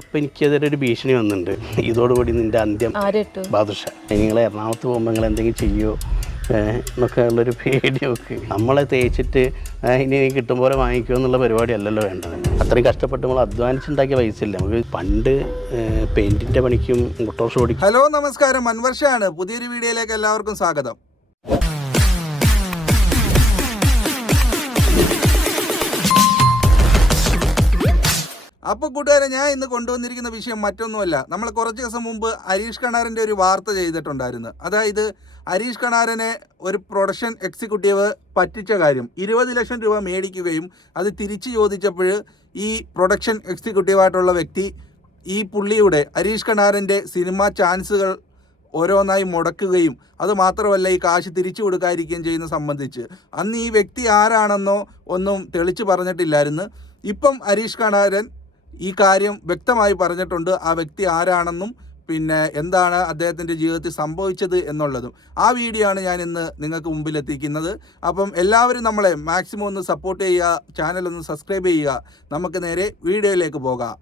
ഇപ്പം എനിക്കെതിരെ ഒരു ഭീഷണി വന്നിട്ടുണ്ട്. ഇതോടുകൂടി നിന്റെ അന്ത്യം. ബാദുഷ നിങ്ങൾ എറണാകുളത്ത് പോകുമ്പോൾ നിങ്ങൾ എന്തെങ്കിലും ചെയ്യോ? എന്നൊക്കെ ഉള്ളൊരു പേടി നോക്കി നമ്മളെ തേച്ചിട്ട് ഇനി കിട്ടും പോലെ വാങ്ങിക്കുമോ എന്നുള്ള പരിപാടി അല്ലല്ലോ വേണ്ടത്. അത്രയും കഷ്ടപ്പെട്ട് നമ്മൾ അധ്വാനിച്ചുണ്ടാക്കിയ പൈസ ഇല്ല? നമുക്ക് പണ്ട് പെയിന്റിന്റെ പണിക്കും ഓട്ടോറിക്ഷ ഓടിക്കും ഹലോ നമസ്കാരം. അൻവർഷാണ് പുതിയൊരു വീഡിയോയിലേക്ക് എല്ലാവർക്കും സ്വാഗതം. അപ്പൊ കൂട്ടുകാരെ ഞാൻ ഇന്ന് കൊണ്ടുവന്നിരിക്കുന്ന വിഷയം മറ്റൊന്നുമല്ല. നമ്മൾ കുറച്ച് ദിവസം മുമ്പ് ഹരീഷ് കണാറിന്റെ ഒരു വാർത്ത ചെയ്തിട്ടുണ്ടായിരുന്നു. അതായത് ഹരീഷ് കണാറിനെ ഒരു പ്രൊഡക്ഷൻ എക്സിക്യൂട്ടീവ് പറ്റിച്ച കാര്യം. ഇരുപത് ലക്ഷം രൂപ മേടിക്കുകയും അത് തിരിച്ചു ചോദിച്ചപ്പോൾ ഈ പ്രൊഡക്ഷൻ എക്സിക്യൂട്ടീവായിട്ടുള്ള വ്യക്തി ഈ പുള്ളിയുടെ ഹരീഷ് കണാറിന്റെ സിനിമ ചാൻസുകൾ ഓരോന്നായി മുടക്കുകയും അത് മാത്രമല്ല ഈ കാശ് തിരിച്ചു കൊടുക്കാതിരിക്കുകയും ചെയ്യുന്ന സംബന്ധിച്ച്. അന്ന് ഈ വ്യക്തി ആരാണെന്നോ ഒന്നും തെളിച്ചു പറഞ്ഞിട്ടില്ലായിരുന്നു. ഇപ്പം ഹരീഷ് കണാരൻ ഈ കാര്യം വ്യക്തമായി പറഞ്ഞിട്ടുണ്ട് ആ വ്യക്തി ആരാണെന്നും പിന്നെ എന്താണ് അദ്ദേഹത്തിന്റെ ജീവിതത്തിൽ സംഭവിച്ചത് എന്നുള്ളതും. ആ വീഡിയോ ആണ് ഞാൻ ഇന്ന് നിങ്ങൾക്ക് മുമ്പിൽ എത്തിക്കുന്നത്. അപ്പം എല്ലാവരും നമ്മളെ മാക്സിമം ഒന്ന് സപ്പോർട്ട് ചെയ്യുക ചാനൽ ഒന്ന് സബ്സ്ക്രൈബ് ചെയ്യുക. നമുക്ക് നേരെ വീഡിയോയിലേക്ക് പോകാം.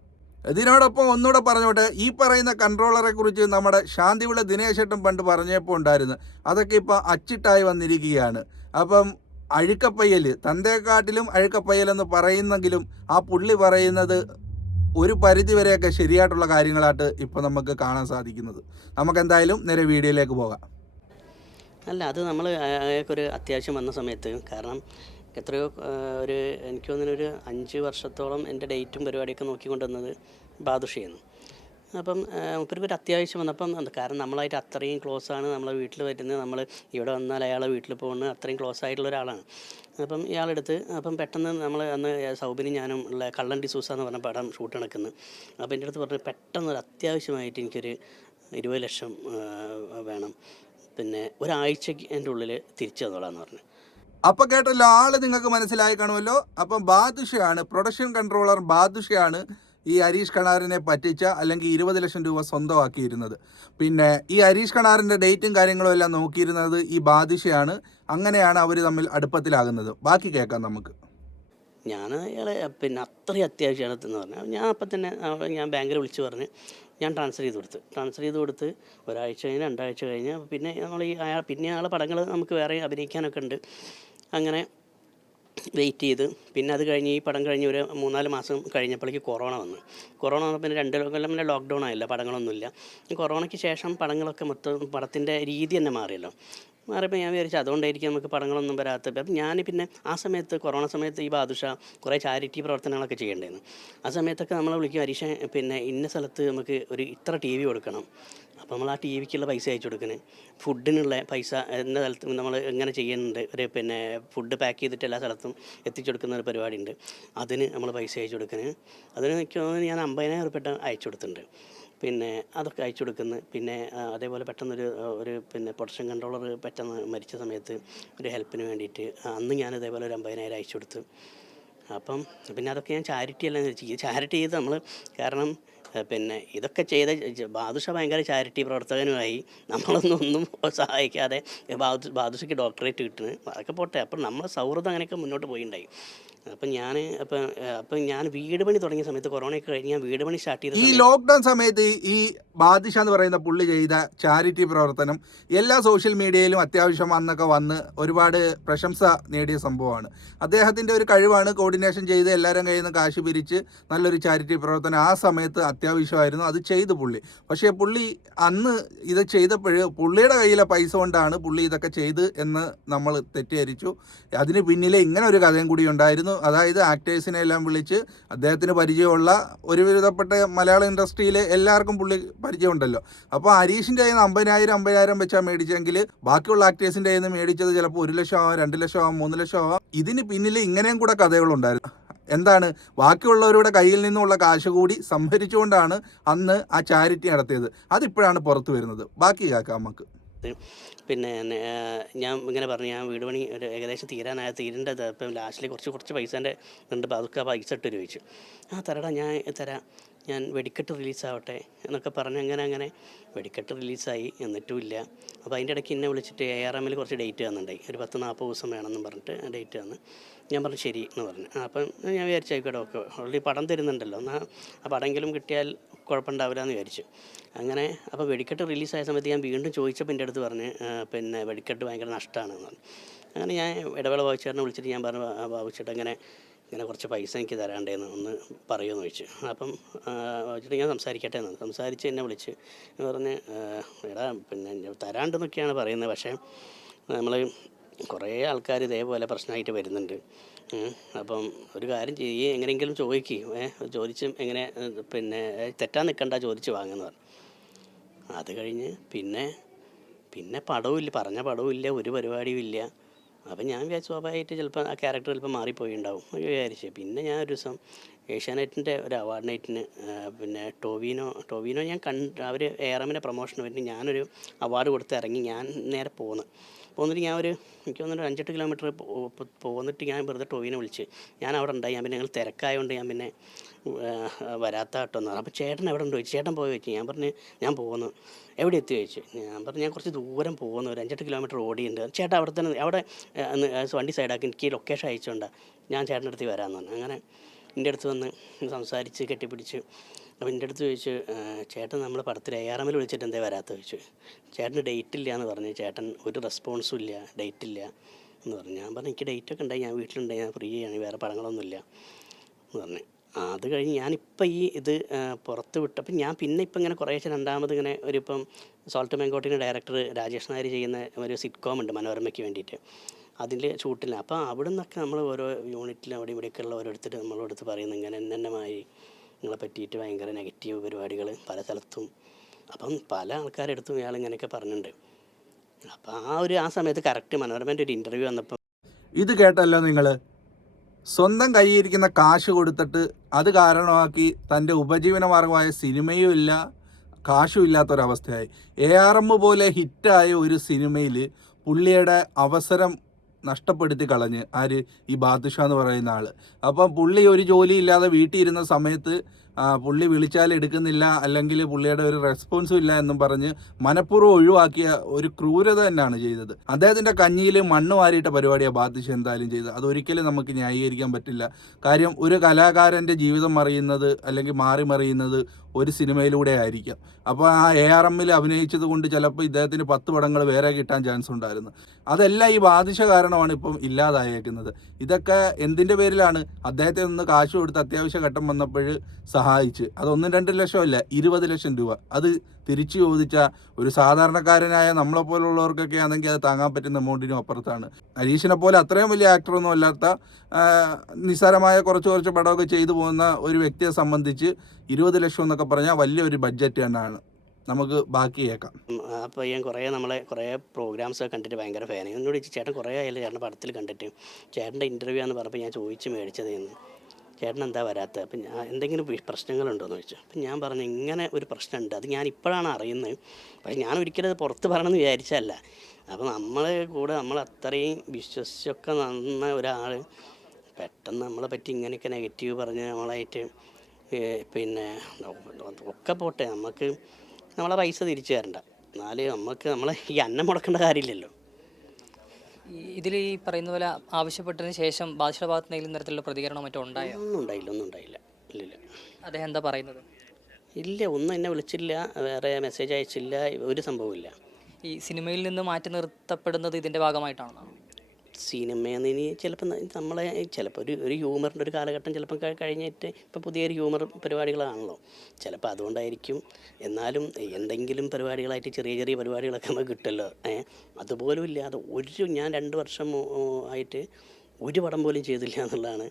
ഇതിനോടൊപ്പം ഒന്നുകൂടെ പറഞ്ഞോട്ടെ ഈ പറയുന്ന കൺട്രോളറെ കുറിച്ച് നമ്മുടെ ശാന്തിവിള ദിനേശേട്ടൻ പണ്ട് പറഞ്ഞപ്പോൾ ഉണ്ടായിരുന്നു. അതൊക്കെ ഇപ്പോൾ അച്ചിട്ടായി വന്നിരിക്കുകയാണ്. അപ്പം അഴുക്കപ്പയ്യൽ തന്തേക്കാട്ടിലും അഴുക്കപ്പയ്യൽ എന്ന് പറയുന്നെങ്കിലും ആ പുള്ളി പറയുന്നത് ഒരു പരിധി വരെയൊക്കെ ശരിയായിട്ടുള്ള കാര്യങ്ങളായിട്ട് ഇപ്പോൾ നമുക്ക് കാണാൻ സാധിക്കുന്നത്. നമുക്ക് എന്തായാലും നേരെ വീഡിയോയിലേക്ക് പോകാം. അല്ല അത് നമ്മൾ ഒരു അത്യാവശ്യം വന്ന സമയത്ത് കാരണം എത്രയോ ഒരു എനിക്ക് തോന്നുന്നൊരു അഞ്ച് വർഷത്തോളം എന്റെ ഡേറ്റും പരിപാടിയൊക്കെ നോക്കിക്കൊണ്ടുവന്നത് ബാദുഷയായിരുന്നു അപ്പം മൂപ്പർക്ക് ഒരു അത്യാവശ്യം വന്നപ്പം കാരണം നമ്മളായിട്ട് അത്രയും ക്ലോസ് ആണ് നമ്മളെ വീട്ടിൽ വരുന്നത്. നമ്മൾ ഇവിടെ വന്നാൽ അയാളെ വീട്ടിൽ പോകുന്നത് അത്രയും ക്ലോസ് ആയിട്ടുള്ള ഒരാളാണ്. അപ്പം ഇയാളെടുത്ത് അപ്പം പെട്ടെന്ന് നമ്മൾ അന്ന് സൗബിനി ഞാനും ഉള്ള കള്ളൻ ഡിസൂസ എന്ന് പറഞ്ഞ പടം ഷൂട്ട് നടക്കുന്നത് അപ്പം എന്റെ അടുത്ത് പറഞ്ഞു പെട്ടെന്ന് ഒരു അത്യാവശ്യമായിട്ട് എനിക്കൊരു ഇരുപത് ലക്ഷം വേണം. പിന്നെ ഒരാഴ്ചയ്ക്ക് എന്റെ ഉള്ളിൽ തിരിച്ചു തന്നോളാന്ന് പറഞ്ഞു. അപ്പൊ കേട്ടല്ലോ ആൾ നിങ്ങൾക്ക് മനസ്സിലായി കാണുമല്ലോ. അപ്പം ബാദുഷയാണ് പ്രൊഡക്ഷൻ കൺട്രോളർ ബാദുഷയാണ് ഈ ഹരീഷ് കണാറിനെ പറ്റിച്ച അല്ലെങ്കിൽ ഇരുപത് ലക്ഷം രൂപ സ്വന്തമാക്കിയിരുന്നത്. പിന്നെ ഈ ഹരീഷ് കണാറിന്റെ ഡേറ്റും കാര്യങ്ങളും എല്ലാം നോക്കിയിരുന്നത് ഈ ബാദിഷയാണ്. അങ്ങനെയാണ് അവർ തമ്മിൽ അടുപ്പത്തിലാകുന്നത്. ബാക്കി കേൾക്കാം നമുക്ക്. ഞാൻ അയാളെ പിന്നെ അത്രയും അത്യാവശ്യമാണ് എന്ന് പറഞ്ഞു ഞാൻ അപ്പം തന്നെ ഞാൻ ബാങ്കിൽ വിളിച്ച് പറഞ്ഞ് ഞാൻ ട്രാൻസ്ഫർ ചെയ്ത് കൊടുത്ത്. ട്രാൻസ്ഫർ ചെയ്ത് കൊടുത്ത് ഒരാഴ്ച കഴിഞ്ഞ് രണ്ടാഴ്ച കഴിഞ്ഞ് പിന്നെ നമ്മൾ ഈ അയാൾ പിന്നെ അയാളെ പടങ്ങൾ നമുക്ക് വേറെ അഭിനയിക്കാനൊക്കെ ഉണ്ട്. അങ്ങനെ വെയിറ്റ് ചെയ്ത്. പിന്നെ അത് കഴിഞ്ഞ് ഈ പടം കഴിഞ്ഞ് ഒരു മൂന്നാൽ മാസം കഴിഞ്ഞപ്പോഴേക്ക് കൊറോണ വന്നു. കൊറോണ വന്നപ്പോൾ പിന്നെ രണ്ട് കൊല്ലം പിന്നെ ലോക്ക്ഡൗൺ ആയില്ല പടങ്ങളൊന്നുമില്ല. കൊറോണയ്ക്ക് ശേഷം പടങ്ങളൊക്കെ മൊത്തം പടത്തിന്റെ രീതി തന്നെ മാറിയല്ലോ. മാറിയപ്പോൾ ഞാൻ വിചാരിച്ചു അതുകൊണ്ടായിരിക്കും നമുക്ക് പടങ്ങളൊന്നും വരാത്തത്. അപ്പം ഞാൻ പിന്നെ ആ സമയത്ത് കൊറോണ സമയത്ത് ഈ ബാദുഷ കുറേ ചാരിറ്റി പ്രവർത്തനങ്ങളൊക്കെ ചെയ്യേണ്ടായിരുന്നു. ആ സമയത്തൊക്കെ നമ്മളെ വിളിക്കും ഹരീഷ പിന്നെ ഇന്ന സ്ഥലത്ത് നമുക്ക് ഒരു ഇത്ര ടി വി കൊടുക്കണം. അപ്പോൾ നമ്മൾ ആ ടി വിക്കുള്ള പൈസ അയച്ചു കൊടുക്കണേ. ഫുഡിനുള്ള പൈസ എന്ന സ്ഥലത്തും നമ്മൾ എങ്ങനെ ചെയ്യുന്നുണ്ട്. ഒരു പിന്നെ ഫുഡ് പാക്ക് ചെയ്തിട്ട് എല്ലാ സ്ഥലത്തും എത്തിച്ചു കൊടുക്കുന്ന ഒരു പരിപാടി ഉണ്ട് അതിന് നമ്മൾ പൈസ അയച്ചു കൊടുക്കണേ. അതിന് എനിക്ക് തോന്നുന്നു ഞാൻ അമ്പതിനായിരം ഉറുപ്പിട്ട് അയച്ചു കൊടുത്തിട്ടുണ്ട്. പിന്നെ അതൊക്കെ അയച്ചു കൊടുക്കുന്നു. പിന്നെ അതേപോലെ പെട്ടെന്നൊരു ഒരു പിന്നെ പ്രൊഡക്ഷൻ കൺട്രോളർ പെട്ടെന്ന് മരിച്ച സമയത്ത് ഒരു ഹെൽപ്പിന് വേണ്ടിയിട്ട് അന്ന് ഞാൻ ഇതേപോലെ ഒരു അമ്പതിനായിരം അയച്ചു കൊടുത്തു. അപ്പം പിന്നെ അതൊക്കെ ഞാൻ ചാരിറ്റി അല്ല ചെയ്യും ചാരിറ്റി ചെയ്ത് നമ്മൾ കാരണം പിന്നെ ഇതൊക്കെ ചെയ്ത ബാദുഷ ഭയങ്കര ചാരിറ്റി പ്രവർത്തകനുമായി നമ്മളൊന്നും ഒന്നും സഹായിക്കാതെ ബാദു ബാദുഷയ്ക്ക് ഡോക്ടറേറ്റ് കിട്ടുന്നത് അതൊക്കെ പോട്ടെ. അപ്പം നമ്മൾ സൗഹൃദം അങ്ങനെയൊക്കെ മുന്നോട്ട് പോയിണ്ടായി. അപ്പം ഞാൻ അപ്പം അപ്പം ഞാൻ വീട് പണി തുടങ്ങിയ സമയത്ത് കൊറോണയൊക്കെ കഴിഞ്ഞ് ഞാൻ വീട് പണി സ്റ്റാർട്ട് ചെയ്ത ഈ ലോക്ക്ഡൗൺ സമയത്ത് ഈ ബാദിഷ എന്ന് പറയുന്ന പുള്ളി ചെയ്ത ചാരിറ്റി പ്രവർത്തനം എല്ലാ സോഷ്യൽ മീഡിയയിലും അത്യാവശ്യം വന്നൊക്കെ വന്ന് ഒരുപാട് പ്രശംസ നേടിയ സംഭവമാണ്. അദ്ദേഹത്തിന്റെ ഒരു കഴിവാണ് കോർഡിനേഷൻ ചെയ്ത് എല്ലാവരും കയ്യിൽ നിന്ന് കാശ് പിരിച്ച് നല്ലൊരു ചാരിറ്റി പ്രവർത്തനം ആ സമയത്ത് അത്യാവശ്യമായിരുന്നു. അത് ചെയ്തു പുള്ളി. പക്ഷേ പുള്ളി അന്ന് ഇത് ചെയ്തപ്പോൾ പുള്ളിയുടെ കയ്യിലെ പൈസ കൊണ്ടാണ് പുള്ളി ഇതൊക്കെ ചെയ്ത് എന്ന് നമ്മൾ തെറ്റിദ്ധരിച്ചു. അതിന് പിന്നിലെ ഇങ്ങനെ ഒരു കഥയും കൂടി ഉണ്ടായിരുന്നു. അതായത് ആക്ടേഴ്സിനെ എല്ലാം വിളിച്ച് അദ്ദേഹത്തിന് പരിചയമുള്ള ഒരുവിധപ്പെട്ട മലയാള ഇൻഡസ്ട്രിയിൽ എല്ലാവർക്കും പുള്ളി പരിചയമുണ്ടല്ലോ. അപ്പോൾ ഹരീഷിന്റെ കയ്യിൽ നിന്ന് അമ്പതിനായിരം അമ്പതിനായിരം വെച്ചാൽ മേടിച്ചെങ്കിൽ ബാക്കിയുള്ള ആക്ടേഴ്സിന്റെ കയ്യിൽ നിന്ന് മേടിച്ചത് ചിലപ്പോൾ ഒരു ലക്ഷം ആവാം രണ്ട് ലക്ഷം ആവാം മൂന്ന് ലക്ഷം ആവാം ഇതിന് പിന്നിൽ ഇങ്ങനെയും കൂടെ കഥകളുണ്ടായിരുന്നു. എന്താണ്? ബാക്കിയുള്ളവരുടെ കയ്യിൽ നിന്നുള്ള കാശ് കൂടി സംഭരിച്ചുകൊണ്ടാണ് അന്ന് ആ ചാരിറ്റി നടത്തിയത്. അതിപ്പോഴാണ് പുറത്തു വരുന്നത്. ബാക്കി കേൾക്കാം നമുക്ക്. പിന്നെ ഞാൻ ഇങ്ങനെ പറഞ്ഞു ഞാൻ വീട് പണി ഒരു ഏകദേശം തീരാനായ തീരേണ്ടത്. ഇപ്പം ലാസ്റ്റിൽ കുറച്ച് കുറച്ച് പൈസേന്റെ ഉണ്ട് അപ്പോൾ അതൊക്കെ പൈസ ഇട്ട് ചോദിച്ചു. ആ തരടാ ഞാൻ തരാം. ഞാൻ വെടിക്കെട്ട് റിലീസാവട്ടെ എന്നൊക്കെ പറഞ്ഞ് അങ്ങനെ അങ്ങനെ വെടിക്കെട്ട് റിലീസായി. എന്നിട്ടുമില്ല. അപ്പോൾ അതിന്റെ ഇടയ്ക്ക് എന്നെ വിളിച്ചിട്ട് എ ആർ എമ്മിൽ കുറച്ച് ഡേറ്റ് തന്നിട്ടുണ്ടായി. ഒരു പത്ത് നാൽപ്പത് ദിവസം വേണമെന്നും പറഞ്ഞിട്ട് ഡേറ്റ് തന്ന്. ഞാൻ പറഞ്ഞു ശരി എന്ന് പറഞ്ഞു. അപ്പം ഞാൻ വിചാരിച്ചായിക്കോട്ടെ ഓക്കെ. ഓൾറെഡി പടം തരുന്നുണ്ടല്ലോ. എന്നാൽ ആ പടമെങ്കിലും കിട്ടിയാൽ കുഴപ്പമുണ്ടാവില്ല എന്ന് വിചാരിച്ചു. അങ്ങനെ അപ്പോൾ വെടിക്കെട്ട് റിലീസായ സമയത്ത് ഞാൻ വീണ്ടും ചോദിച്ചപ്പോൾ എന്റെ അടുത്ത് പറഞ്ഞ് പിന്നെ വെടിക്കെട്ട് ഭയങ്കര നഷ്ടമാണ് എന്ന് പറഞ്ഞു. അങ്ങനെ ഞാൻ ഇടവേള ബാബുച്ചേട്ടനെ വിളിച്ചിട്ട് ഞാൻ പറഞ്ഞു വായിച്ചിട്ട് ഇങ്ങനെ ഇങ്ങനെ കുറച്ച് പൈസ എനിക്ക് തരാണ്ടേന്ന് ഒന്ന് പറയുമെന്ന് ചോദിച്ചു. അപ്പം വെച്ചിട്ട് ഞാൻ സംസാരിക്കട്ടെ എന്ന് സംസാരിച്ച് എന്നെ വിളിച്ച് പറഞ്ഞ് "ആ, എടാ പിന്നെ തരാണ്ടെന്നൊക്കെയാണ് പറയുന്നത്. പക്ഷേ നമ്മൾ കുറേ ആൾക്കാർ ഇതേപോലെ പ്രശ്നമായിട്ട് വരുന്നുണ്ട്. അപ്പം ഒരു കാര്യം ചെയ്യ് എങ്ങനെയെങ്കിലും ചോദിക്കും. ഏ ചോദിച്ച് എങ്ങനെ പിന്നെ തെറ്റാൻ നിൽക്കണ്ട ചോദിച്ച് വാങ്ങുന്നു പറഞ്ഞു. അത് കഴിഞ്ഞ് പിന്നെ പിന്നെ പടവും ഇല്ല പറഞ്ഞ പടവും ഇല്ല ഒരു പരിപാടിയും ഇല്ല. അപ്പം ഞാൻ വിചാരിച്ചു സ്വാഭാവികമായിട്ട് ചിലപ്പോൾ ആ ക്യാരക്ടർ ചിലപ്പോൾ മാറിപ്പോയി ഉണ്ടാവും വിചാരിച്ചു. പിന്നെ ഞാൻ ഒരു ദിവസം ഏഷ്യാനെറ്റിന്റെ ഒരു അവാർഡ് നൈറ്റിന് പിന്നെ ടോവിനോ ടോവിനോ ഞാൻ കണ്ട് അവർ എയറമിന്റെ പ്രൊമോഷന് വേണ്ടി ഞാനൊരു അവാർഡ് കൊടുത്ത് ഇറങ്ങി ഞാൻ നേരെ പോന്നു. പോന്നിട്ട് ഞാൻ ഒരു എനിക്ക് തോന്നുന്നു ഒരു അഞ്ചെട്ട് കിലോമീറ്റർ പോന്നിട്ട് ഞാൻ വെറുതെ ടോവിനെ വിളിച്ച്. ഞാൻ അവിടെ ഉണ്ടായി. ഞാൻ പിന്നെ ഞങ്ങൾ തിരക്കായതുകൊണ്ട് ഞാൻ പിന്നെ വരാത്ത കേട്ടോ എന്ന് അപ്പോൾ ചേട്ടൻ എവിടെ ഉണ്ട് ചോദിച്ചു. ചേട്ടൻ പോയി വെച്ചു ഞാൻ പറഞ്ഞ് ഞാൻ പോകുന്നു എവിടെ എത്തി ചോദിച്ചു. ഞാൻ പറഞ്ഞു ഞാൻ കുറച്ച് ദൂരം പോകുന്നു ഒരു അഞ്ചെട്ട് കിലോമീറ്റർ ഓടിയുണ്ട്. ചേട്ടൻ അവിടെ തന്നെ അവിടെ വണ്ടി സൈഡാക്കി എനിക്ക് ലൊക്കേഷൻ അയച്ചുകൊണ്ടാണ് ഞാൻ ചേട്ടന്റെ അടുത്ത് വരാമെന്ന് പറഞ്ഞു. അങ്ങനെ എന്റെ അടുത്ത് വന്ന് സംസാരിച്ച് കെട്ടിപ്പിടിച്ച് അപ്പോൾ എന്റെ അടുത്ത് ചോദിച്ചു "ഏഹ്, ചേട്ടൻ നമ്മൾ പടത്തിൽ എ ആർ എമ്മിൽ വിളിച്ചിട്ട് എന്തേ വരാത്ത ചോദിച്ചു. ചേട്ടന് ഡേറ്റ് ഇല്ല എന്ന് പറഞ്ഞു. ചേട്ടൻ ഒരു റെസ്പോൺസും ഇല്ല ഡേറ്റ് ഇല്ല എന്ന് പറഞ്ഞു. ഞാൻ പറഞ്ഞു എനിക്ക് ഡേറ്റൊക്കെ ഉണ്ടായി ഞാൻ വീട്ടിലുണ്ടായി ഞാൻ ഫ്രീ ആണ് വേറെ പടങ്ങളൊന്നുമില്ല എന്ന് പറഞ്ഞു. അത് കഴിഞ്ഞ് ഞാനിപ്പോൾ ഈ ഇത് പുറത്ത് പുറത്ത് വിട്ടപ്പം ഞാൻ പിന്നെ ഇപ്പം ഇങ്ങനെ കുറേശ്ശെ രണ്ടാമത് ഇങ്ങനെ ഒരു ഇപ്പം സോൾട്ട് മെങ്കോട്ടിന്റെ ഡയറക്ടർ രാജേഷ് നായർ ചെയ്യുന്ന ഒരു സിറ്റ്കോം ഉണ്ട് മനോരമയ്ക്ക് വേണ്ടിയിട്ട്. അതിൽ ഷൂട്ടില്ല അപ്പോൾ അവിടെ നിന്നൊക്കെ നമ്മൾ ഓരോ യൂണിറ്റിലും അവിടെ ഇവിടെയൊക്കെ ഉള്ള ഓരോരുത്തർ നമ്മളെടുത്ത് പറയുന്നു ഇങ്ങനെ എന്നെന്നമായി നിങ്ങളെ പറ്റിയിട്ട് ഭയങ്കര നെഗറ്റീവ് പരിപാടികൾ പല സ്ഥലത്തും. അപ്പം പല ആൾക്കാരെടുത്തും ഇയാൾ ഇങ്ങനെയൊക്കെ പറഞ്ഞിട്ടുണ്ട് അപ്പോൾ ആ ഒരു ആ സമയത്ത് കറക്റ്റ് മനോരമന്റെ ഒരു ഇന്റർവ്യൂ വന്നപ്പോൾ ഇത് കേട്ടല്ലോ നിങ്ങൾ സ്വന്തം കയ്യിരിക്കുന്ന കാശ് കൊടുത്തിട്ട് അത് കാരണമാക്കി തന്റെ ഉപജീവന മാർഗമായ സിനിമയും ഇല്ല കാശും ഇല്ലാത്തൊരവസ്ഥയായി. എ ആർ എം പോലെ ഹിറ്റായ ഒരു സിനിമയിൽ പുള്ളിയുടെ അവസരം നഷ്ടപ്പെടുത്തി കളഞ്ഞ് ആര്? ഈ ബാദുഷ എന്ന് പറയുന്ന ആൾ അപ്പം പുള്ളി ഒരു ജോലി ഇല്ലാതെ വീട്ടിൽ ഇരുന്ന സമയത്ത് പുള്ളി വിളിച്ചാൽ എടുക്കുന്നില്ല അല്ലെങ്കിൽ പുള്ളിയുടെ ഒരു റെസ്പോൺസും ഇല്ല എന്നും പറഞ്ഞ് മനഃപൂർവം ഒഴിവാക്കിയ ഒരു ക്രൂരത തന്നെയാണ് ചെയ്തത്. അദ്ദേഹത്തിന്റെ കഞ്ഞിയിൽ മണ്ണ് വാരിയിട്ട പരിപാടിയാണ് ബാധിച്ച് എന്തായാലും ചെയ്തത്. അതൊരിക്കലും നമുക്ക് ന്യായീകരിക്കാൻ പറ്റില്ല. കാര്യം ഒരു കലാകാരന്റെ ജീവിതം മറിയുന്നത് അല്ലെങ്കിൽ മാറി മറിയുന്നത് ഒരു സിനിമയിലൂടെ ആയിരിക്കാം. അപ്പോൾ ആ എ ആർ എമ്മിൽ അഭിനയിച്ചത് കൊണ്ട് ചിലപ്പോൾ ഇദ്ദേഹത്തിന് പത്ത് പടങ്ങൾ വേറെ കിട്ടാൻ ചാൻസ് ഉണ്ടായിരുന്നു. അതെല്ലാം ഈ ബാധിച്ച കാരണമാണ് ഇപ്പം ഇല്ലാതായേക്കുന്നത്. ഇതൊക്കെ എന്തിന്റെ പേരിലാണ്? അദ്ദേഹത്തെ ഒന്ന് കാശ് കൊടുത്ത് അത്യാവശ്യ ഘട്ടം വന്നപ്പോൾ സഹായിച്ച്. അത് ഒന്നും രണ്ട് ലക്ഷമല്ല ഇരുപത് ലക്ഷം രൂപ. അത് തിരിച്ചു ചോദിച്ച ഒരു സാധാരണക്കാരനായ നമ്മളെ പോലുള്ളവർക്കൊക്കെ ആണെങ്കിൽ അത് താങ്ങാൻ പറ്റുന്ന എമൗണ്ടിനും അപ്പുറത്താണ്. ഹരീഷിനെ പോലെ അത്രയും വലിയ ആക്ടറൊന്നും അല്ലാത്ത നിസ്സാരമായ കുറച്ച് കുറച്ച് പടമൊക്കെ ചെയ്തു പോകുന്ന ഒരു വ്യക്തിയെ സംബന്ധിച്ച് ഇരുപത് ലക്ഷം എന്നൊക്കെ പറഞ്ഞാൽ വലിയൊരു ബഡ്ജറ്റ് തന്നെയാണ്. നമുക്ക് ബാക്കി കേൾക്കാം. അപ്പോൾ ഞാൻ കുറേ നമ്മളെ കുറേ പ്രോഗ്രാംസ് ഒക്കെ കണ്ടിട്ട് ഭയങ്കര ഫാനായി ചോദിച്ചു ചേട്ടൻ കുറേ ആയാലും ചേട്ടന്റെ പടത്തിൽ കണ്ടിട്ട് ചേട്ടന്റെ ഇന്റർവ്യൂ എന്ന് പറഞ്ഞപ്പോൾ ഞാൻ ചോദിച്ച് മേടിച്ചതെന്ന് ചേട്ടൻ എന്താ വരാത്തത്? അപ്പം ഞാൻ എന്തെങ്കിലും വി- പ്രശ്നങ്ങളുണ്ടോ എന്ന് ചോദിച്ചു. അപ്പം ഞാൻ പറഞ്ഞു ഇങ്ങനെ ഒരു പ്രശ്നമുണ്ട്. അത് ഞാൻ ഇപ്പോഴാണ് അറിയുന്നത്. പക്ഷേ ഞാൻ ഒരിക്കലും അത് പുറത്ത് പറയണമെന്ന് വിചാരിച്ചല്ല അപ്പം നമ്മൾ കൂടെ നമ്മൾ അത്രയും വിശ്വസിച്ചൊക്കെ നന്ന ഒരാൾ പെട്ടെന്ന് നമ്മളെ പറ്റി ഇങ്ങനെയൊക്കെ നെഗറ്റീവ് പറഞ്ഞ് നമ്മളായിട്ട് പിന്നെ ഒക്കെ പോട്ടെ. നമുക്ക് നമ്മളെ പൈസ തിരിച്ചു തരണ്ട. എന്നാൽ നമുക്ക് നമ്മളെ ഈ അന്നം മുടക്കേണ്ട കാര്യമില്ലല്ലോ. ഇതിൽ ഈ പറയുന്ന പോലെ ആവശ്യപ്പെട്ടതിന് ശേഷം ബാദുഷയുടെ ഭാഗത്ത് എന്തെങ്കിലും തരത്തിലുള്ള പ്രതികരണം മറ്റോ ഉണ്ടായോ? ഒന്നും ഉണ്ടായില്ല ഒന്നും ഉണ്ടായില്ല. ഇല്ലില്ല. അദ്ദേഹം എന്താ പറയുന്നത്? ഇല്ല ഒന്നും എന്നെ വിളിച്ചില്ല വേറെ മെസ്സേജ് അയച്ചില്ല ഒരു സംഭവമില്ല ഈ സിനിമയിൽ നിന്ന് മാറ്റി നിർത്തപ്പെടുന്നത് ഇതിന്റെ ഭാഗമായിട്ടാണോ? സിനിമയെന്ന് ഇനി ചിലപ്പോൾ നമ്മളെ ചിലപ്പോൾ ഒരു ഒരു ഹ്യൂമറിന്റെ ഒരു കാലഘട്ടം ചിലപ്പം കഴിഞ്ഞിട്ട് ഇപ്പോൾ പുതിയൊരു ഹ്യൂമർ പരിപാടികളാണല്ലോ. ചിലപ്പോൾ അതുകൊണ്ടായിരിക്കും. എന്നാലും എന്തെങ്കിലും പരിപാടികളായിട്ട് ചെറിയ ചെറിയ പരിപാടികളൊക്കെ നമുക്ക് കിട്ടുമല്ലോ. അതുപോലും ഇല്ലാതെ ഒരു ഞാൻ രണ്ട് വർഷം ആയിട്ട് ഒരു പടം പോലും ചെയ്തില്ല എന്നുള്ളതാണ്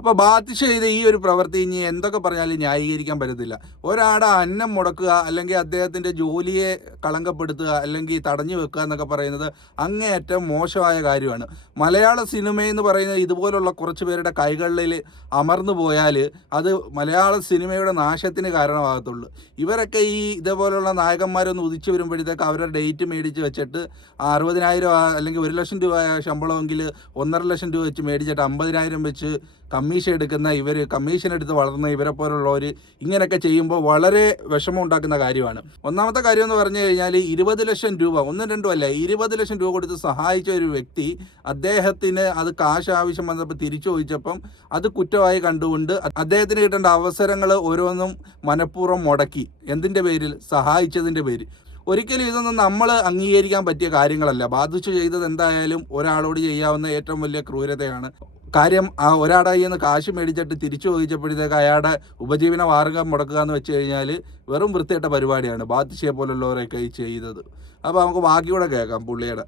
അപ്പോൾ ബാത്തിഷ ചെയ്ത ഈ ഒരു പ്രവൃത്തി ഇനി എന്തൊക്കെ പറഞ്ഞാലും ന്യായീകരിക്കാൻ പറ്റത്തില്ല. ഒരാടെ അന്നം മുടക്കുക അല്ലെങ്കിൽ അദ്ദേഹത്തിന്റെ ജോലിയെ കളങ്കപ്പെടുത്തുക അല്ലെങ്കിൽ തടഞ്ഞു വെക്കുക എന്നൊക്കെ പറയുന്നത് അങ്ങേയറ്റം മോശമായ കാര്യമാണ്. മലയാള സിനിമയെന്ന് പറയുന്നത് ഇതുപോലുള്ള കുറച്ച് പേരുടെ കൈകളിൽ അമർന്നു പോയാൽ അത് മലയാള സിനിമയുടെ നാശത്തിന് കാരണമാകത്തുള്ളൂ. ഇവരൊക്കെ ഈ ഇതേപോലുള്ള നായകന്മാരൊന്ന് ഉദിച്ചു വരുമ്പോഴത്തേക്ക് അവരുടെ ഡേറ്റ് മേടിച്ച് വെച്ചിട്ട് അറുപതിനായിരം അല്ലെങ്കിൽ ഒരു ലക്ഷം രൂപ ശമ്പളമെങ്കിൽ ഒന്നര ലക്ഷം രൂപ വെച്ച് മേടിച്ചിട്ട് അമ്പതിനായിരം വെച്ച് കമ്മീഷൻ എടുക്കുന്ന ഇവർ കമ്മീഷൻ എടുത്ത് വളർന്ന ഇവരെ പോലുള്ളവർ ഇങ്ങനെയൊക്കെ ചെയ്യുമ്പോൾ വളരെ വിഷമം ഉണ്ടാക്കുന്ന കാര്യമാണ്. ഒന്നാമത്തെ കാര്യം എന്ന് പറഞ്ഞു കഴിഞ്ഞാൽ ഇരുപത് ലക്ഷം രൂപ ഒന്നും രണ്ടും അല്ല ഇരുപത് ലക്ഷം രൂപ കൊടുത്ത് സഹായിച്ച ഒരു വ്യക്തി അദ്ദേഹത്തിന് അത് കാശ് ആവശ്യം വന്നപ്പോൾ തിരിച്ചു ചോദിച്ചപ്പം അത് കുറ്റമായി കണ്ടുകൊണ്ട് അദ്ദേഹത്തിന് കിട്ടേണ്ട അവസരങ്ങൾ ഓരോന്നും മനഃപൂർവം മുടക്കി. എന്തിന്റെ പേരിൽ? സഹായിച്ചതിന്റെ പേര് ഒരിക്കലും ഇതൊന്നും നമ്മൾ അംഗീകരിക്കാൻ പറ്റിയ കാര്യങ്ങളല്ല. ബാധിച്ചു ചെയ്തത് എന്തായാലും ഒരാളോട് ചെയ്യാവുന്ന ഏറ്റവും വലിയ ക്രൂരതയാണ് കാര്യം ആ ഒരാടായി കയ്യിൽ നിന്ന് കാശ് മേടിച്ചിട്ട് തിരിച്ചു ചോദിച്ചപ്പോഴത്തേക്ക് അയാളുടെ ഉപജീവന മാർഗം മുടക്കുക എന്ന് വെച്ച് കഴിഞ്ഞാൽ വെറും വൃത്തിയിട്ട പരിപാടിയാണ്. ബാധിച്ചേ പോലുള്ളവരൊക്കെ ഈ ചെയ്തത്. അപ്പോൾ നമുക്ക് ബാക്കിയൂടെ കേൾക്കാം പുള്ളിയുടെ.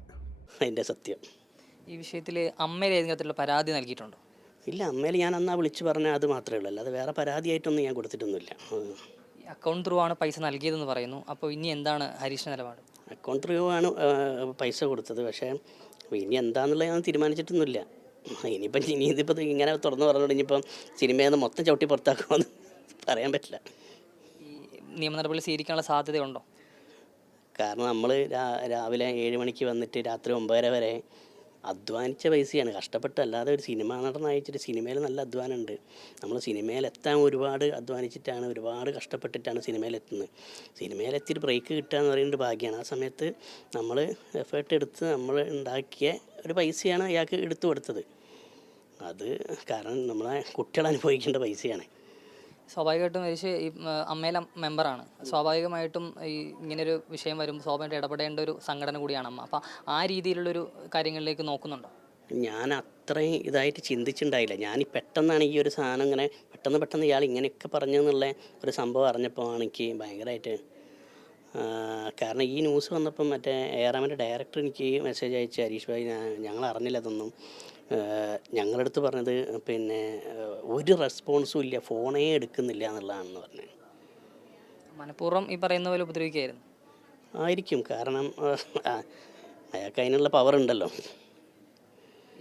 അതിന്റെ സത്യം. ഈ വിഷയത്തിൽ അമ്മയിൽ ഏതെങ്കിലും തരത്തിലുള്ള പരാതി നൽകിയിട്ടുണ്ടോ? ഇല്ല അമ്മയിൽ ഞാൻ അന്നാ വിളിച്ചു പറഞ്ഞാൽ അത് മാത്രമേ ഉള്ളൂ. അല്ലാതെ വേറെ പരാതിയായിട്ടൊന്നും ഞാൻ കൊടുത്തിട്ടൊന്നുമില്ല. അക്കൗണ്ട് ത്രൂ ആണ് പൈസ നൽകിയതെന്ന് പറയുന്നു. അപ്പോൾ ഇനി എന്താണ് ഹരീഷ് നിലപാട്? അക്കൗണ്ട് ത്രൂ ആണ് പൈസ കൊടുത്തത്. പക്ഷേ ഇനി എന്താണെന്നുള്ളത് ഞാൻ തീരുമാനിച്ചിട്ടൊന്നുമില്ല. ഇനിയിപ്പം ഇനി ഇതിപ്പോൾ ഇങ്ങനെ തുറന്ന് പറഞ്ഞു ഇനിയിപ്പം സിനിമയിൽ നിന്ന് മൊത്തം ചവിട്ടി പുറത്താക്കുമെന്ന് പറയാൻ പറ്റില്ല. ഈ നിയമ നടപടി സ്വീകരിക്കാനുള്ള സാധ്യതയുണ്ടോ? കാരണം നമ്മൾ രാവിലെ ഏഴ് മണിക്ക് വന്നിട്ട് രാത്രി ഒമ്പതര വരെ അധ്വാനിച്ച പൈസയാണ്. കഷ്ടപ്പെട്ട് അല്ലാതെ ഒരു സിനിമ അയച്ചിട്ട് സിനിമയിൽ നല്ല അധ്വാനമുണ്ട്. നമ്മൾ സിനിമയിൽ എത്താൻ ഒരുപാട് അധ്വാനിച്ചിട്ടാണ് ഒരുപാട് കഷ്ടപ്പെട്ടിട്ടാണ് സിനിമയിൽ എത്തുന്നത് സിനിമയിൽ എത്തിയിട്ട് ബ്രേക്ക് കിട്ടുക എന്ന് പറയുന്നത് ഭാഗ്യമാണ്. ആ സമയത്ത് നമ്മൾ എഫേർട്ട് എടുത്ത് നമ്മൾ ഉണ്ടാക്കിയ ഒരു പൈസയാണ് അയാൾക്ക് എടുത്തു കൊടുത്തത്. അത് കാരണം നമ്മളെ കുട്ടികൾ അനുഭവിക്കേണ്ട പൈസയാണ്. സ്വാഭാവികമായിട്ടും മരിച്ച് ഈ അമ്മയിലെ മെമ്പറാണ്. സ്വാഭാവികമായിട്ടും ഈ ഇങ്ങനൊരു വിഷയം വരുമ്പോൾ സ്വാഭാവികമായിട്ട് ഇടപെടേണ്ട ഒരു സംഘടന കൂടിയാണ് അമ്മ. അപ്പം ആ രീതിയിലുള്ളൊരു കാര്യങ്ങളിലേക്ക് നോക്കുന്നുണ്ടോ? ഞാൻ അത്രയും ഇതായിട്ട് ചിന്തിച്ചിട്ടുണ്ടായില്ല ഞാൻ പെട്ടെന്നാണ് ഈ ഒരു സാധനം ഇങ്ങനെ പെട്ടെന്ന് പെട്ടെന്ന് ഇയാൾ ഇങ്ങനെയൊക്കെ പറഞ്ഞു എന്നുള്ള ഒരു സംഭവം അറിഞ്ഞപ്പോൾ എനിക്ക് ഭയങ്കരമായിട്ട് കാരണം ഈ ന്യൂസ് വന്നപ്പം മറ്റേ എയറാമിന്റെ ഡയറക്ടർ എനിക്ക് മെസ്സേജ് അയച്ചു ഹരീഷ് ഭായി ഞങ്ങൾ അറിഞ്ഞില്ല ഇതൊന്നും. ആ, ഞങ്ങളുടെ അടുത്ത് പറഞ്ഞത് പിന്നെ ഒരു റെസ്പോൺസും ഇല്ല ഫോണേ എടുക്കുന്നില്ല എന്നുള്ളതാണെന്ന് പറഞ്ഞത് മനഃപൂർവം ഈ പറയുന്ന പോലെ ഉപദ്രവിക്കുകയായിരുന്നു ആയിരിക്കും. കാരണം അയാൾക്ക് അതിനുള്ള പവർ ഉണ്ടല്ലോ.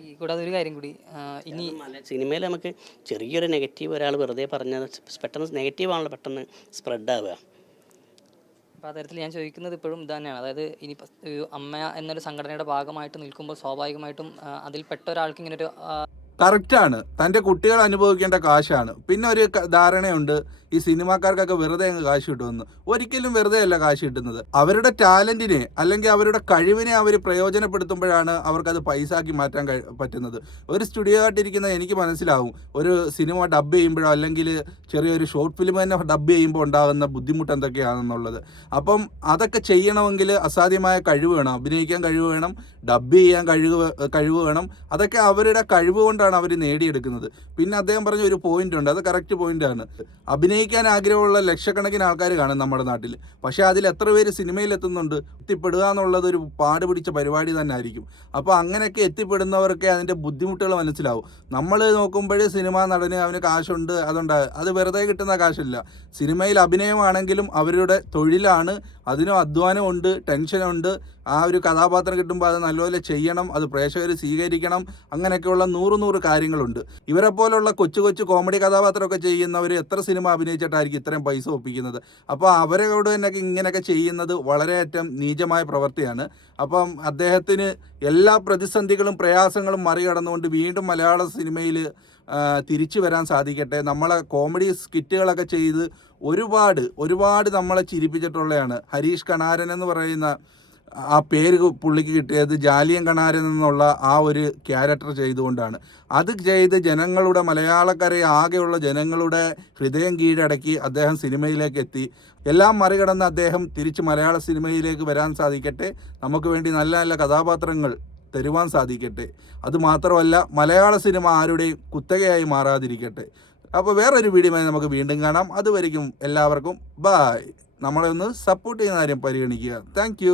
ഈ കൂടാതെ ഒരു കാര്യം കൂടി ഇനി സിനിമയിൽ നമുക്ക് ചെറിയൊരു നെഗറ്റീവ് ഒരാൾ വെറുതെ പറഞ്ഞാൽ പെട്ടെന്ന് നെഗറ്റീവ് ആണല്ലോ പെട്ടെന്ന് സ്പ്രെഡ് ആവുക. അപ്പോൾ ആ തരത്തിൽ ഞാൻ ചോദിക്കുന്നത് ഇപ്പോഴും ഇത് തന്നെയാണ് അതായത് ഇനി അമ്മ എന്നൊരു സംഘടനയുടെ ഭാഗമായിട്ട് നിൽക്കുമ്പോൾ സ്വാഭാവികമായിട്ടും അതിൽപ്പെട്ട ഒരാൾക്ക് ഇങ്ങനെ ഒരു കറക്റ്റാണ്. തന്റെ കുട്ടികൾ അനുഭവിക്കേണ്ട കാശാണ്. പിന്നെ ഒരു ധാരണയുണ്ട്. ഈ സിനിമാക്കാർക്കൊക്കെ വെറുതെ അങ്ങ് കാശ് കിട്ടുമെന്ന്. ഒരിക്കലും വെറുതെ അല്ല കാശ് കിട്ടുന്നത്. അവരുടെ ടാലന്റിനെ അല്ലെങ്കിൽ അവരുടെ കഴിവിനെ അവർ പ്രയോജനപ്പെടുത്തുമ്പോഴാണ് അവർക്കത് ആക്കി മാറ്റാൻ പറ്റുന്നത്. ഒരു സ്റ്റുഡിയോ ആയിട്ടിരിക്കുന്ന എനിക്ക് മനസ്സിലാവും. ഒരു സിനിമ ഡബ് ചെയ്യുമ്പോഴോ അല്ലെങ്കിൽ ചെറിയൊരു ഷോർട്ട് ഫിലിം തന്നെ ഡബ് ചെയ്യുമ്പോൾ ഉണ്ടാകുന്ന ബുദ്ധിമുട്ട് എന്തൊക്കെയാണെന്നുള്ളത്. അപ്പം അതൊക്കെ ചെയ്യണമെങ്കിൽ അസാധ്യമായ കഴിവ് വേണം. അഭിനയിക്കാൻ കഴിവ് വേണം. ഡബ് ചെയ്യാൻ കഴിവ് കഴിവ് വേണം. അതൊക്കെ അവരുടെ കഴിവ് കൊണ്ടാണ് അവർ നേടിയെടുക്കുന്നത്. പിന്നെ അദ്ദേഹം പറഞ്ഞ ഒരു പോയിന്റ് ഉണ്ട്. അത് കറക്റ്റ് പോയിന്റ് ആണ്. അഭിനയിക്കാൻ ആഗ്രഹമുള്ള ലക്ഷക്കണക്കിന് ആൾക്കാർ കാണും നമ്മുടെ നാട്ടിൽ പക്ഷേ അതിൽ എത്ര പേര് സിനിമയിൽ എത്തുന്നുണ്ട്? എത്തിപ്പെടുക എന്നുള്ളത് ഒരു പാട് പിടിച്ച പരിപാടി തന്നെ ആയിരിക്കും. അപ്പോൾ അങ്ങനെയൊക്കെ എത്തിപ്പെടുന്നവർക്ക് അതിന്റെ ബുദ്ധിമുട്ടുകൾ മനസ്സിലാവും. നമ്മൾ നോക്കുമ്പോഴേ സിനിമാ നടന് അവന് കാശുണ്ട്. അതുണ്ട് അത് വെറുതെ കിട്ടുന്ന കാശല്ല. സിനിമയിൽ അഭിനയമാണെങ്കിലും അവരുടെ തൊഴിലാണ് അതിനും അധ്വാനമുണ്ട് ടെൻഷനുണ്ട്. ആ ഒരു കഥാപാത്രം കിട്ടുമ്പോൾ അത് നല്ലപോലെ ചെയ്യണം അത് പ്രേക്ഷകർ സ്വീകരിക്കണം അങ്ങനെയൊക്കെയുള്ള നൂറ് നൂറ് കാര്യങ്ങളുണ്ട്. ഇവരെ പോലുള്ള കൊച്ചു കൊച്ചു കോമഡി കഥാപാത്രമൊക്കെ ചെയ്യുന്നവർ എത്ര സിനിമ അഭിനയിച്ചിട്ടായിരിക്കും ഇത്രയും പൈസ ഒപ്പിക്കുന്നത്? അപ്പോൾ അവരോട് തന്നെ ഇങ്ങനെയൊക്കെ ചെയ്യുന്നത് വളരെയറ്റം നീചമായ പ്രവൃത്തിയാണ്. അപ്പം അദ്ദേഹത്തിന് എല്ലാ പ്രതിസന്ധികളും പ്രയാസങ്ങളും മറികടന്നുകൊണ്ട് വീണ്ടും മലയാള സിനിമയിൽ തിരിച്ചു വരാൻ സാധിക്കട്ടെ. നമ്മളെ കോമഡി സ്കിറ്റുകളൊക്കെ ചെയ്ത് ഒരുപാട് ഒരുപാട് നമ്മളെ ചിരിപ്പിച്ചിട്ടുള്ളതാണ് ഹരീഷ് കണാരൻ എന്ന് പറയുന്ന ആ പേര് പുള്ളിക്ക് കിട്ടിയത് ജാലിയൻ കണാരൻ എന്നുള്ള ആ ഒരു ക്യാരക്ടർ ചെയ്തുകൊണ്ടാണ്. അത് ചെയ്ത് ജനങ്ങളുടെ മലയാളക്കരയെ ആകെയുള്ള ജനങ്ങളുടെ ഹൃദയം കീഴടക്കി അദ്ദേഹം സിനിമയിലേക്ക് എത്തി. എല്ലാം മറികടന്ന് അദ്ദേഹം തിരിച്ച് മലയാള സിനിമയിലേക്ക് വരാൻ സാധിക്കട്ടെ. നമുക്ക് വേണ്ടി നല്ല നല്ല കഥാപാത്രങ്ങൾ തരുവാൻ സാധിക്കട്ടെ. അത് മാത്രമല്ല മലയാള സിനിമ ആരുടെയും കുത്തകയായി മാറാതിരിക്കട്ടെ. അപ്പോൾ വേറൊരു വീഡിയോ നമുക്ക് വീണ്ടും കാണാം. അതുവരെയും എല്ലാവർക്കും ബായ് നമ്മളെ ഒന്ന് സപ്പോർട്ട് ചെയ്യുന്ന കാര്യം പരിഗണിക്കുക. താങ്ക്